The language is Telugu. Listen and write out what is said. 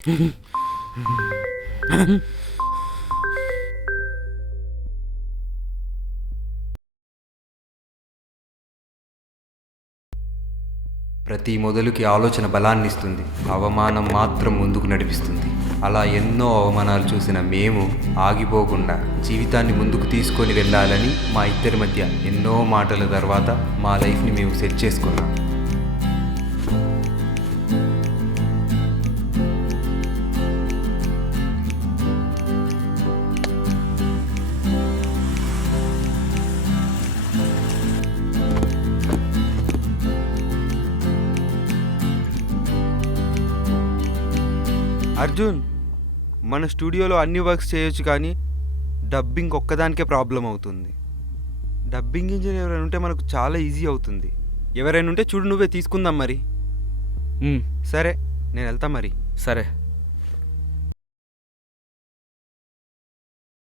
ప్రతి మొదలుకి ఆలోచన బలాన్ని ఇస్తుంది, అవమానం మాత్రం ముందుకు నడిపిస్తుంది. అలా ఎన్నో అవమానాలు చూసిన మేము ఆగిపోకుండా జీవితాన్ని ముందుకు తీసుకొని వెళ్ళాలని మా ఇద్దరి మధ్య ఎన్నో మాటల తర్వాత మా లైఫ్ని మేము సెట్ చేసుకున్నాం. అర్జున్, మన స్టూడియోలో అన్ని వర్క్స్ చేయొచ్చు కానీ డబ్బింగ్ ఒక్కదానికే ప్రాబ్లం అవుతుంది. డబ్బింగ్ ఇంజనీర్ ఎవరైనా ఉంటే మనకు చాలా ఈజీ అవుతుంది. ఎవరైనా ఉంటే చూడు, నువ్వే తీసుకుందాం మరి. ఉమ్, సరే, నేను వెళ్తా మరి. సరే.